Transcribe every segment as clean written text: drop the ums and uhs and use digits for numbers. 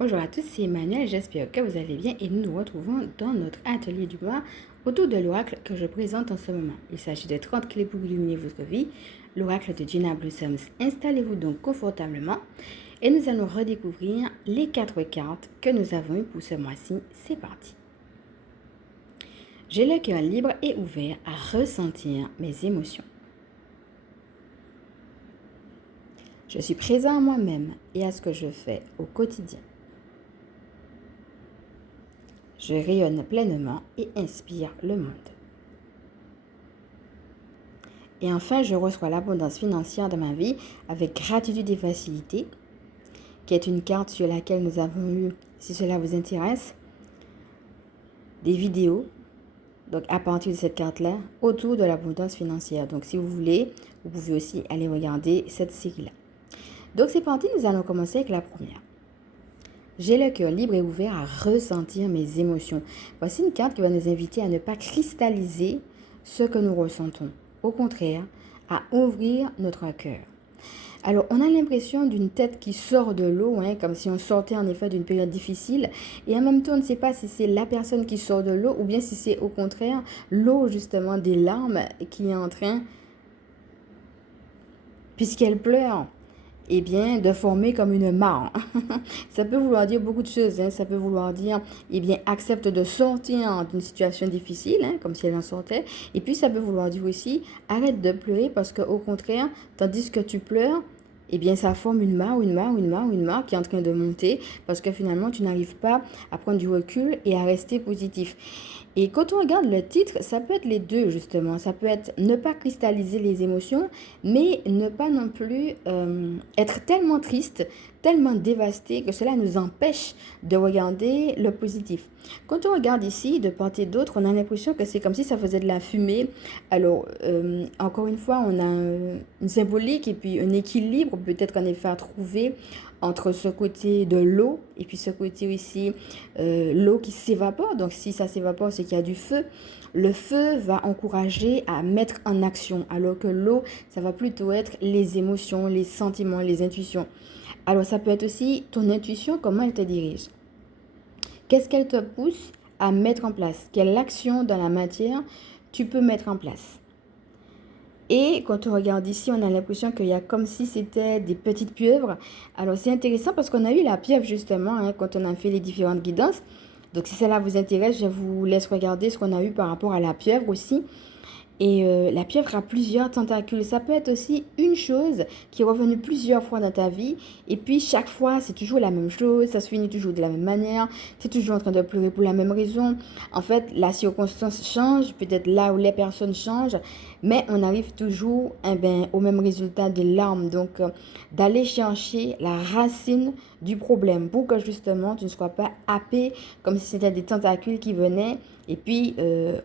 Bonjour à tous, c'est Emmanuel, j'espère que vous allez bien et nous nous retrouvons dans notre atelier du mois autour de l'oracle que je présente en ce moment. Il s'agit de 30 clés pour illuminer votre vie, l'oracle de Gina Blossoms. Installez-vous donc confortablement et nous allons redécouvrir les 4 cartes que nous avons eues pour ce mois-ci. C'est parti. J'ai le cœur libre et ouvert à ressentir mes émotions. Je suis présent à moi-même et à ce que je fais au quotidien. Je rayonne pleinement et inspire le monde. Et enfin, je reçois l'abondance financière de ma vie avec gratitude et facilité, qui est une carte sur laquelle nous avons eu, si cela vous intéresse, des vidéos, donc à partir de cette carte-là, autour de l'abondance financière. Donc si vous voulez, vous pouvez aussi aller regarder cette série-là. Donc c'est parti, nous allons commencer avec la première. J'ai le cœur libre et ouvert à ressentir mes émotions. Voici une carte qui va nous inviter à ne pas cristalliser ce que nous ressentons. Au contraire, à ouvrir notre cœur. Alors, on a l'impression d'une tête qui sort de l'eau, comme si on sortait en effet d'une période difficile. Et en même temps, on ne sait pas si c'est la personne qui sort de l'eau ou bien si c'est au contraire l'eau justement des larmes qui est en train, puisqu'elle pleure, de former comme une mare. Ça peut vouloir dire beaucoup de choses. Ça peut vouloir dire, accepte de sortir d'une situation difficile, comme si elle en sortait. Et puis, ça peut vouloir dire aussi, arrête de pleurer parce qu'au contraire, tandis que tu pleures, ça forme une mare qui est en train de monter parce que finalement, tu n'arrives pas à prendre du recul et à rester positif. Et quand on regarde le titre, ça peut être les deux justement. Ça peut être ne pas cristalliser les émotions, mais ne pas non plus être tellement triste, tellement dévasté que cela nous empêche de regarder le positif. Quand on regarde ici, de part et d'autre, on a l'impression que c'est comme si ça faisait de la fumée. Alors, encore une fois, on a une symbolique et puis un équilibre peut-être en effet à trouver entre ce côté de l'eau et puis ce côté aussi l'eau qui s'évapore. Donc si ça s'évapore, c'est qu'il y a du feu. Le feu va encourager à mettre en action, alors que l'eau, ça va plutôt être les émotions, les sentiments, les intuitions. Alors ça peut être aussi ton intuition, comment elle te dirige. Qu'est-ce qu'elle te pousse à mettre en place? Quelle action dans la matière tu peux mettre en place? Et quand on regarde ici, on a l'impression qu'il y a comme si c'était des petites pieuvres. Alors c'est intéressant parce qu'on a eu la pieuvre justement quand on a fait les différentes guidances. Donc si cela vous intéresse, je vous laisse regarder ce qu'on a eu par rapport à la pieuvre aussi. Et la pieuvre a plusieurs tentacules. Ça peut être aussi une chose qui est revenue plusieurs fois dans ta vie. Et puis chaque fois, c'est toujours la même chose. Ça se finit toujours de la même manière. Tu es toujours en train de pleurer pour la même raison. En fait, la circonstance change. Peut-être là où les personnes changent. Mais on arrive toujours au même résultat des larmes. Donc, d'aller chercher la racine du problème pour que justement tu ne sois pas happé comme si c'était des tentacules qui venaient. Et puis,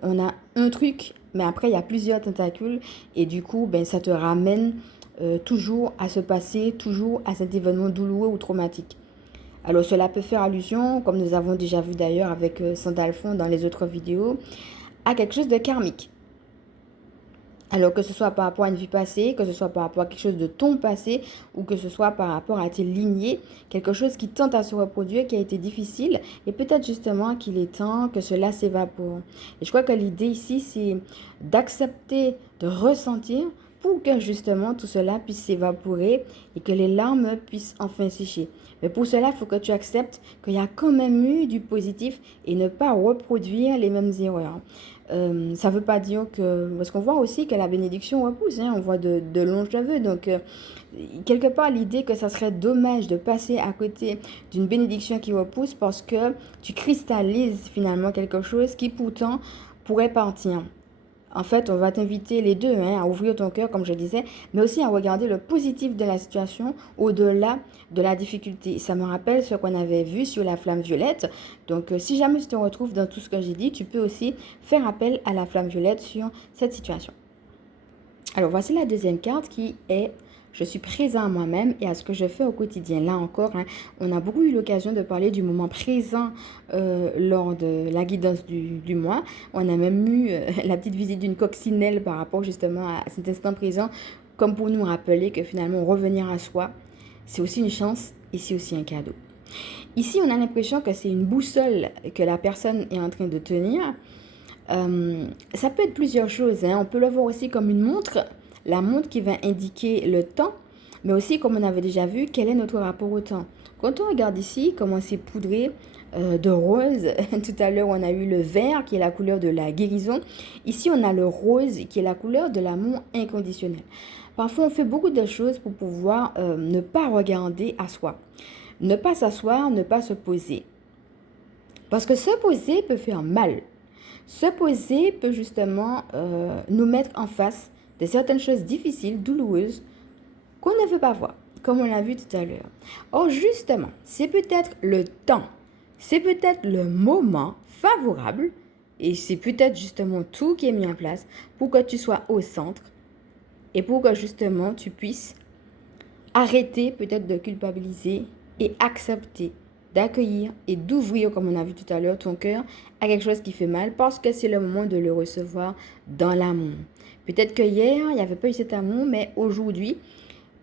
on a un truc, mais après, il y a plusieurs tentacules. Et du coup, ça te ramène toujours à ce passé, toujours à cet événement douloureux ou traumatique. Alors, cela peut faire allusion, comme nous avons déjà vu d'ailleurs avec Sandalphon dans les autres vidéos, à quelque chose de karmique. Alors que ce soit par rapport à une vie passée, que ce soit par rapport à quelque chose de ton passé ou que ce soit par rapport à tes lignées, quelque chose qui tente à se reproduire, qui a été difficile et peut-être justement qu'il est temps que cela s'évapore. Et je crois que l'idée ici, c'est d'accepter, de ressentir pour que justement tout cela puisse s'évaporer et que les larmes puissent enfin sécher. Mais pour cela, il faut que tu acceptes qu'il y a quand même eu du positif et ne pas reproduire les mêmes erreurs. Ça ne veut pas dire que... Parce qu'on voit aussi que la bénédiction repousse, on voit de longs cheveux. Donc, quelque part, l'idée que ça serait dommage de passer à côté d'une bénédiction qui repousse parce que tu cristallises finalement quelque chose qui pourtant pourrait partir. En fait, on va t'inviter les deux à ouvrir ton cœur, comme je disais, mais aussi à regarder le positif de la situation au-delà de la difficulté. Ça me rappelle ce qu'on avait vu sur la flamme violette. Donc, si jamais tu te retrouves dans tout ce que j'ai dit, tu peux aussi faire appel à la flamme violette sur cette situation. Alors, voici la deuxième carte qui est je suis présent à moi-même et à ce que je fais au quotidien. Là encore, on a beaucoup eu l'occasion de parler du moment présent lors de la guidance du mois. On a même eu la petite visite d'une coccinelle par rapport justement à cet instant présent, comme pour nous rappeler que finalement revenir à soi, c'est aussi une chance et c'est aussi un cadeau. Ici, on a l'impression que c'est une boussole que la personne est en train de tenir. Ça peut être plusieurs choses, hein. On peut le voir aussi comme une montre, la montre qui va indiquer le temps, mais aussi, comme on avait déjà vu, quel est notre rapport au temps. Quand on regarde ici, comment c'est poudré de rose, tout à l'heure on a eu le vert qui est la couleur de la guérison, ici on a le rose qui est la couleur de l'amour inconditionnel. Parfois on fait beaucoup de choses pour pouvoir ne pas regarder à soi, ne pas s'asseoir, ne pas se poser. Parce que se poser peut faire mal. Se poser peut justement nous mettre en face de certaines choses difficiles, douloureuses, qu'on ne veut pas voir, comme on l'a vu tout à l'heure. Or, justement, c'est peut-être le temps, c'est peut-être le moment favorable, et c'est peut-être justement tout qui est mis en place pour que tu sois au centre et pour que justement tu puisses arrêter peut-être de culpabiliser et accepter d'accueillir et d'ouvrir, comme on a vu tout à l'heure, ton cœur à quelque chose qui fait mal parce que c'est le moment de le recevoir dans l'amour. Peut-être que hier, il n'y avait pas eu cet amour, mais aujourd'hui,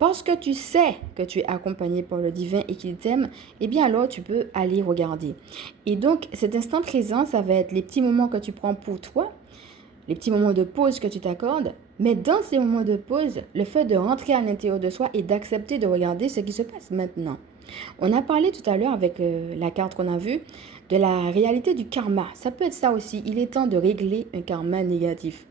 parce que tu sais que tu es accompagné par le divin et qu'il t'aime, eh bien alors tu peux aller regarder. Et donc, cet instant présent, ça va être les petits moments que tu prends pour toi, les petits moments de pause que tu t'accordes. Mais dans ces moments de pause, le fait de rentrer à l'intérieur de soi et d'accepter de regarder ce qui se passe maintenant. On a parlé tout à l'heure avec la carte qu'on a vue de la réalité du karma. Ça peut être ça aussi. Il est temps de régler un karma négatif.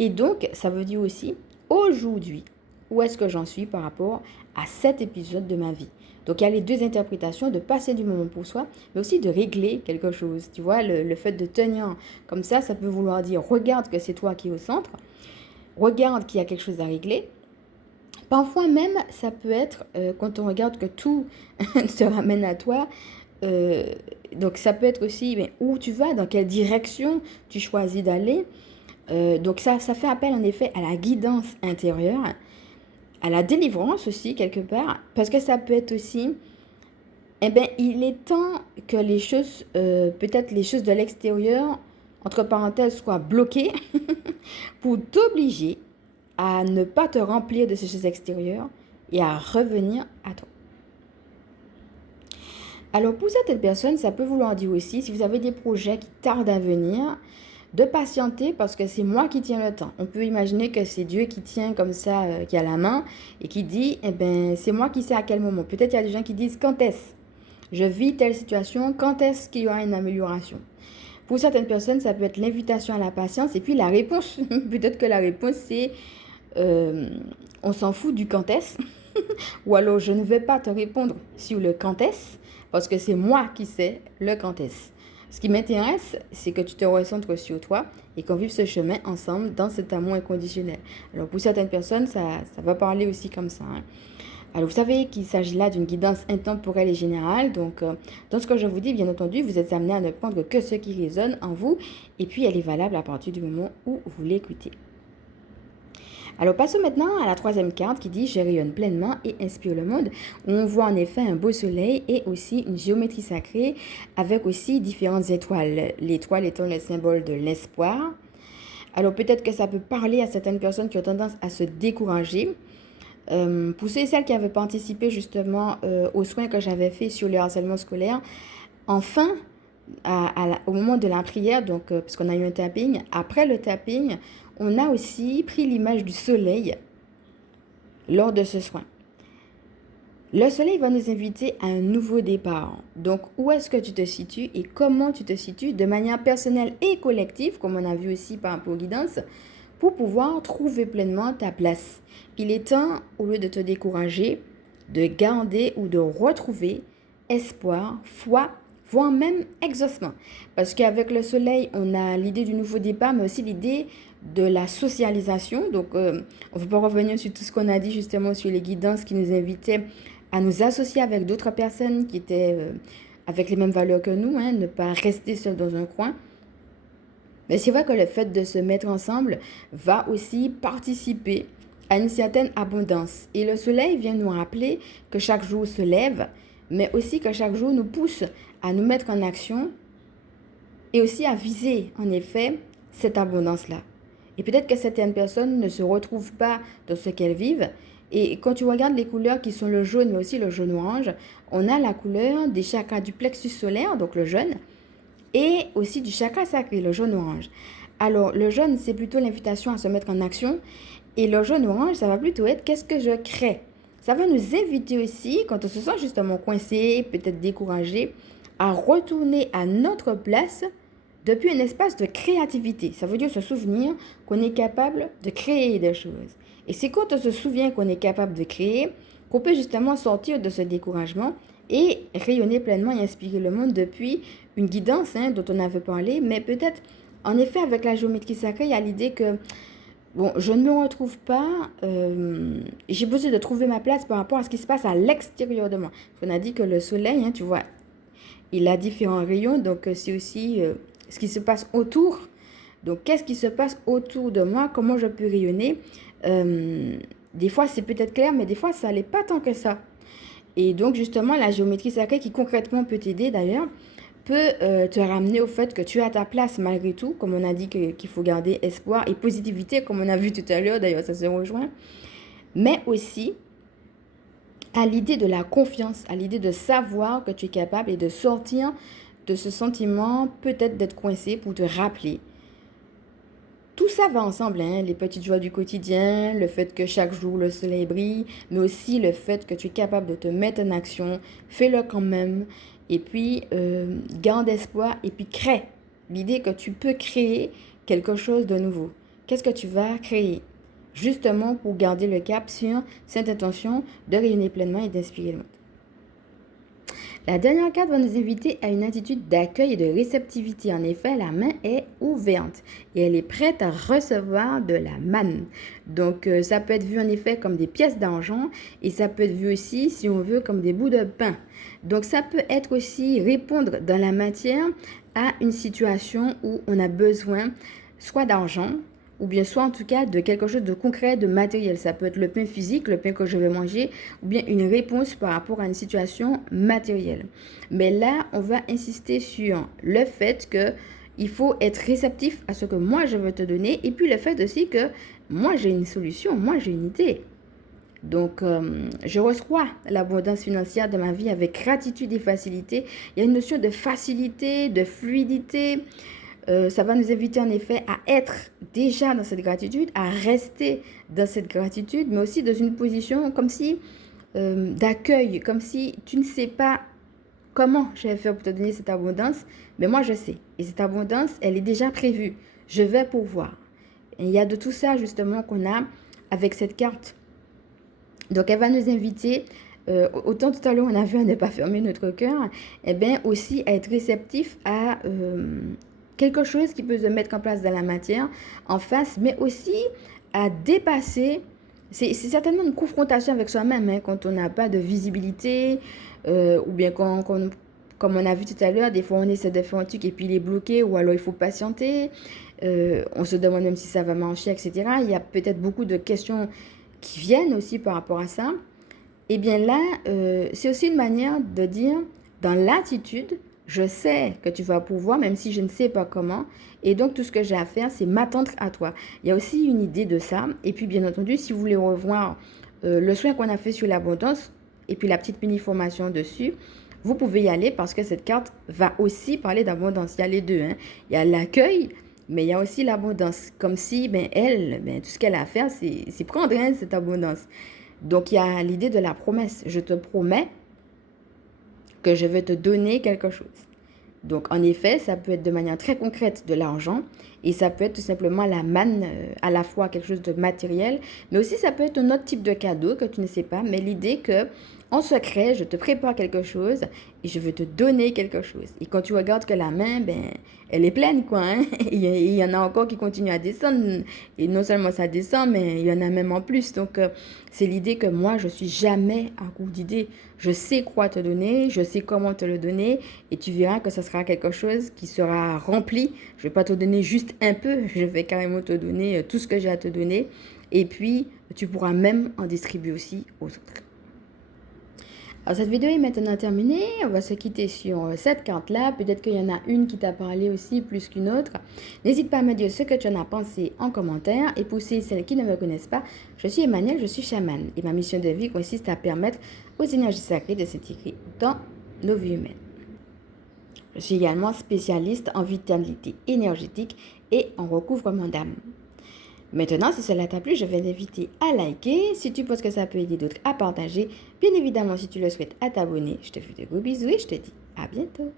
Et donc, ça veut dire aussi, aujourd'hui, où est-ce que j'en suis par rapport à cet épisode de ma vie. Donc, il y a les deux interprétations de passer du moment pour soi, mais aussi de régler quelque chose. Tu vois, le fait de tenir comme ça peut vouloir dire, regarde que c'est toi qui es au centre, regarde qu'il y a quelque chose à régler. Parfois même, ça peut être quand on regarde que tout se ramène à toi. Donc, ça peut être aussi où tu vas, dans quelle direction tu choisis d'aller. Donc, ça fait appel en effet à la guidance intérieure, à la délivrance aussi, quelque part. Parce que ça peut être aussi, il est temps que les choses, peut-être les choses de l'extérieur, entre parenthèses, soient bloquées pour t'obliger à ne pas te remplir de ces choses extérieures et à revenir à toi. Alors pour certaines personnes, ça peut vouloir dire aussi, si vous avez des projets qui tardent à venir, de patienter parce que c'est moi qui tiens le temps. On peut imaginer que c'est Dieu qui tient comme ça, qui a la main et qui dit, c'est moi qui sais à quel moment. Peut-être il y a des gens qui disent, quand est-ce je vis telle situation, quand est-ce qu'il y aura une amélioration. Pour certaines personnes, ça peut être l'invitation à la patience et puis la réponse. Peut-être que la réponse, c'est on s'en fout du quand est-ce. Ou alors, je ne vais pas te répondre sur le quand est-ce parce que c'est moi qui sais le quand est-ce. Ce qui m'intéresse, c'est que tu te recentres sur toi et qu'on vive ce chemin ensemble dans cet amour inconditionnel. Alors, pour certaines personnes, ça va parler aussi comme ça. Hein. Alors, vous savez qu'il s'agit là d'une guidance intemporelle et générale. Donc, dans ce que je vous dis, bien entendu, vous êtes amené à ne prendre que ce qui résonne en vous. Et puis, elle est valable à partir du moment où vous l'écoutez. Alors, passons maintenant à la troisième carte qui dit « Je rayonne pleinement et inspire le monde » où on voit en effet un beau soleil et aussi une géométrie sacrée avec aussi différentes étoiles. L'étoile étant le symbole de l'espoir. Alors, peut-être que ça peut parler à certaines personnes qui ont tendance à se décourager. Pour ceux et celles qui avaient participé justement aux soins que j'avais fait sur le harcèlement scolaire, enfin, au moment de la prière, donc parce qu'on a eu un tapping, après le tapping, on a aussi pris l'image du soleil lors de ce soin. Le soleil va nous inviter à un nouveau départ. Donc, où est-ce que tu te situes et comment tu te situes de manière personnelle et collective, comme on a vu aussi par rapport aux guidances, pour pouvoir trouver pleinement ta place. Il est temps, au lieu de te décourager, de garder ou de retrouver espoir, foi, voire même exaucement. Parce qu'avec le soleil, on a l'idée du nouveau départ, mais aussi l'idée de la socialisation. Donc, on ne veut pas revenir sur tout ce qu'on a dit justement sur les guidances qui nous invitaient à nous associer avec d'autres personnes qui étaient avec les mêmes valeurs que nous, hein, ne pas rester seul dans un coin. Mais c'est vrai que le fait de se mettre ensemble va aussi participer à une certaine abondance. Et le soleil vient nous rappeler que chaque jour se lève, mais aussi que chaque jour nous pousse à nous mettre en action et aussi à viser, en effet, cette abondance-là. Et peut-être que certaines personnes ne se retrouvent pas dans ce qu'elles vivent Et quand tu regardes les couleurs qui sont le jaune, mais aussi le jaune-orange, on a la couleur des chakras du plexus solaire, donc le jaune, et aussi du chakra sacré, le jaune-orange. Alors, le jaune, c'est plutôt l'invitation à se mettre en action. Et le jaune-orange, ça va plutôt être qu'est-ce que je crée. Ça va nous inviter aussi, quand on se sent justement coincé, peut-être découragé, à retourner à notre place depuis un espace de créativité. Ça veut dire se souvenir qu'on est capable de créer des choses. Et c'est quand on se souvient qu'on est capable de créer qu'on peut justement sortir de ce découragement et rayonner pleinement et inspirer le monde depuis une guidance dont on avait parlé, mais peut-être, en effet, avec la géométrie sacrée, il y a l'idée que, bon, je ne me retrouve pas, j'ai besoin de trouver ma place par rapport à ce qui se passe à l'extérieur de moi. On a dit que le soleil, tu vois, il a différents rayons, donc c'est aussi ce qui se passe autour. Donc, qu'est-ce qui se passe autour de moi? Comment je peux rayonner? Des fois, c'est peut-être clair, mais des fois, ça n'est pas tant que ça. Et donc, justement, la géométrie sacrée, qui concrètement peut t'aider d'ailleurs, peut te ramener au fait que tu as ta place malgré tout, comme on a dit qu'il faut garder espoir et positivité, comme on a vu tout à l'heure, d'ailleurs, ça se rejoint. Mais aussi à l'idée de la confiance, à l'idée de savoir que tu es capable et de sortir de ce sentiment peut-être d'être coincé pour te rappeler. Tout ça va ensemble, les petites joies du quotidien, le fait que chaque jour le soleil brille, mais aussi le fait que tu es capable de te mettre en action, fais-le quand même, et puis garde espoir, et puis crée. L'idée que tu peux créer quelque chose de nouveau. Qu'est-ce que tu vas créer? Justement pour garder le cap sur cette intention de rayonner pleinement et d'inspirer le monde. La dernière carte va nous inviter à une attitude d'accueil et de réceptivité. En effet, la main est ouverte et elle est prête à recevoir de la manne. Donc, ça peut être vu en effet comme des pièces d'argent et ça peut être vu aussi, si on veut, comme des bouts de pain. Donc, ça peut être aussi répondre dans la matière à une situation où on a besoin soit d'argent, ou bien soit en tout cas de quelque chose de concret, de matériel. Ça peut être le pain physique, le pain que je vais manger, ou bien une réponse par rapport à une situation matérielle. Mais là, on va insister sur le fait que il faut être réceptif à ce que moi je veux te donner, et puis le fait aussi que moi j'ai une solution, moi j'ai une idée. Donc, je reçois l'abondance financière de ma vie avec gratitude et facilité. Il y a une notion de facilité, de fluidité. Ça va nous inviter en effet à être déjà dans cette gratitude, à rester dans cette gratitude, mais aussi dans une position comme si d'accueil, comme si tu ne sais pas comment je vais faire pour te donner cette abondance, mais moi je sais. Et cette abondance, elle est déjà prévue. Je vais pouvoir. Et il y a de tout ça justement qu'on a avec cette carte. Donc elle va nous inviter, autant tout à l'heure on a vu à ne pas fermer notre cœur, et bien aussi à être réceptif à quelque chose qui peut se mettre en place dans la matière en face, mais aussi à dépasser. C'est certainement une confrontation avec soi-même quand on n'a pas de visibilité ou bien quand, comme on a vu tout à l'heure, des fois on essaie de faire un truc et puis il est bloqué ou alors il faut patienter. On se demande même si ça va marcher, etc. Il y a peut-être beaucoup de questions qui viennent aussi par rapport à ça. Et bien là, c'est aussi une manière de dire, dans l'attitude, je sais que tu vas pouvoir, même si je ne sais pas comment. Et donc, tout ce que j'ai à faire, c'est m'attendre à toi. Il y a aussi une idée de ça. Et puis, bien entendu, si vous voulez revoir le soin qu'on a fait sur l'abondance et puis la petite mini-formation dessus, vous pouvez y aller parce que cette carte va aussi parler d'abondance. Il y a les deux. Il y a l'accueil, mais il y a aussi l'abondance. Comme si, elle, tout ce qu'elle a à faire, c'est prendre cette abondance. Donc, il y a l'idée de la promesse. Je te promets que je vais te donner quelque chose. Donc, en effet, ça peut être de manière très concrète de l'argent et ça peut être tout simplement la manne, à la fois quelque chose de matériel, mais aussi ça peut être un autre type de cadeau que tu ne sais pas, mais l'idée que, en secret, je te prépare quelque chose et je veux te donner quelque chose. Et quand tu regardes que la main, elle est pleine, quoi. Il y en a encore qui continuent à descendre. Et non seulement ça descend, mais il y en a même en plus. Donc, c'est l'idée que moi, je suis jamais à court d'idées. Je sais quoi te donner, je sais comment te le donner. Et tu verras que ce sera quelque chose qui sera rempli. Je ne vais pas te donner juste un peu. Je vais carrément te donner tout ce que j'ai à te donner. Et puis, tu pourras même en distribuer aussi aux autres. Alors, cette vidéo est maintenant terminée. On va se quitter sur cette carte-là. Peut-être qu'il y en a une qui t'a parlé aussi plus qu'une autre. N'hésite pas à me dire ce que tu en as pensé en commentaire. Et pour celles qui ne me connaissent pas, je suis Emmanuel, je suis chamane. Et ma mission de vie consiste à permettre aux énergies sacrées de s'intégrer dans nos vies humaines. Je suis également spécialiste en vitalité énergétique et en recouvrement d'âme. Maintenant, si cela t'a plu, je vais t'inviter à liker. Si tu penses que ça peut aider d'autres, à partager. Bien évidemment, si tu le souhaites, à t'abonner. Je te fais de gros bisous et je te dis à bientôt.